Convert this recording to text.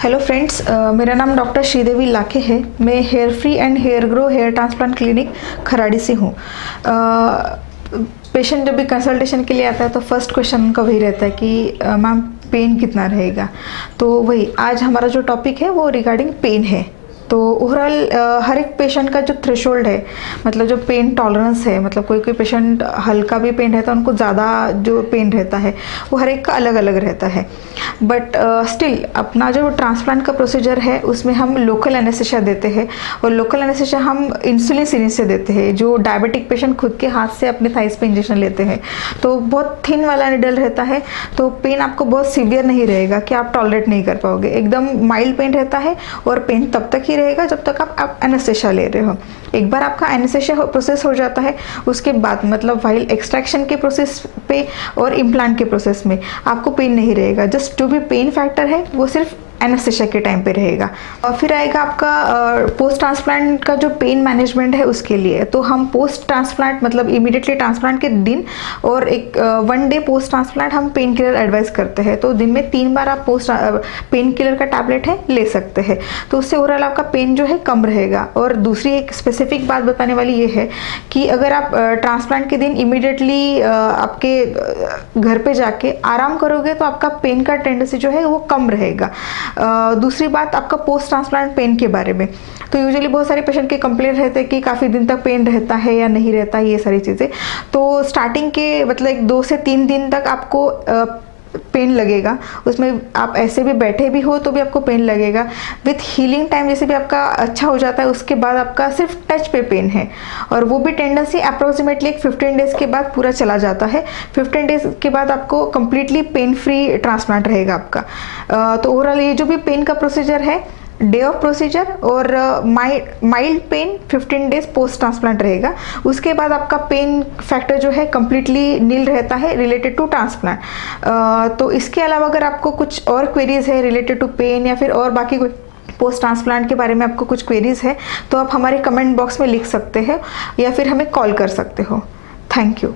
Hello friends, मेरा नाम doctor Sridevi Lakhe है। मैं hair free and hair grow hair transplant clinic Kharadi से हूँ। पेशेंट जब भी कंसल्टेशन के लिए आता है तो फर्स्ट क्वेश्चन उनका वही रहता है कि मैम पेन कितना रहेगा। तो वही आज हमारा जो टॉपिक है वो रिगार्डिंग पेन है। तो ओवरऑल हर एक पेशेंट का जो थ्रेशोल्ड है, मतलब जो पेन टॉलरेंस है, मतलब कोई कोई पेशेंट हल्का भी पेन रहता है, उनको ज़्यादा जो पेन रहता है वो हर एक का अलग अलग रहता है। बट स्टिल अपना जो ट्रांसप्लांट का प्रोसीजर है उसमें हम लोकल एनेस्थीसिया देते हैं, और लोकल एनेस्थीसिया हम इंसुलिन सिरिंज से देते हैं। जो डायबिटिक पेशेंट खुद के हाथ से अपने थाइस पे इंजेक्शन लेते हैं, तो बहुत थिन वाला निडल रहता है, तो पेन आपको बहुत सीवियर नहीं रहेगा कि आप टॉलरेट नहीं कर पाओगे। एकदम माइल्ड पेन रहता है, और पेन तब तक ही रहेगा जब तक आप एनेस्थीसिया ले रहे हो। एक बार आपका एनेस्थीसिया प्रोसेस हो जाता है, उसके बाद मतलब वाइल एक्सट्रैक्शन के प्रोसेस पे और इम्प्लांट के प्रोसेस में आपको पेन नहीं रहेगा। जस्ट जो भी पेन फैक्टर है वो सिर्फ एनेस्थीसिया के टाइम पे रहेगा। और फिर आएगा आपका पोस्ट ट्रांसप्लांट का जो पेन मैनेजमेंट है उसके लिए। तो हम पोस्ट ट्रांसप्लांट मतलब इमीडिएटली ट्रांसप्लांट के दिन और एक 1 डे पोस्ट ट्रांसप्लांट हम पेन किलर एडवाइस करते हैं। तो दिन में 3 बार आप पोस्ट पेन किलर का टैबलेट है ले सकते हैं, तो उससे ओवरऑल आपका पेन जो है कम रहेगा। और दूसरी एक स्पेसिफिक बात बताने वाली ये है कि अगर आप ट्रांसप्लांट के दिन इमीडिएटली आपके घर पे जाके आराम करोगे तो आपका पेन का टेंडेंसी जो है वो कम रहेगा। दूसरी बात आपका पोस्ट ट्रांसप्लांट पेन के बारे में, तो यूजुअली बहुत सारे पेशेंट के कंप्लेंट रहते हैं कि काफ़ी दिन तक पेन रहता है या नहीं रहता है, ये सारी चीज़ें। तो स्टार्टिंग के मतलब 2 से 3 दिन तक आपको पेन लगेगा। उसमें आप ऐसे भी बैठे भी हो तो भी आपको पेन लगेगा। विथ हीलिंग टाइम जैसे भी आपका अच्छा हो जाता है उसके बाद आपका सिर्फ टच पे पेन है, और वो भी टेंडेंसी अप्रोक्सीमेटली 15 डेज़ के बाद पूरा चला जाता है। 15 डेज़ के बाद आपको कम्प्लीटली पेन फ्री ट्रांसप्लांट रहेगा आपका। तो ओवरऑल ये जो भी पेन का प्रोसीजर है, डे ऑफ प्रोसीजर और mild pain 15 days post transplant रहेगा। उसके बाद आपका पेन फैक्टर जो है कम्प्लीटली नील रहता है रिलेटेड टू ट्रांसप्लांट। तो इसके अलावा अगर आपको कुछ और क्वेरीज है रिलेटेड टू पेन या फिर और बाकी कोई पोस्ट ट्रांसप्लांट के बारे में आपको कुछ क्वेरीज है तो आप हमारे कमेंट बॉक्स में लिख सकते हैं या फिर हमें कॉल कर सकते हो। Thank you.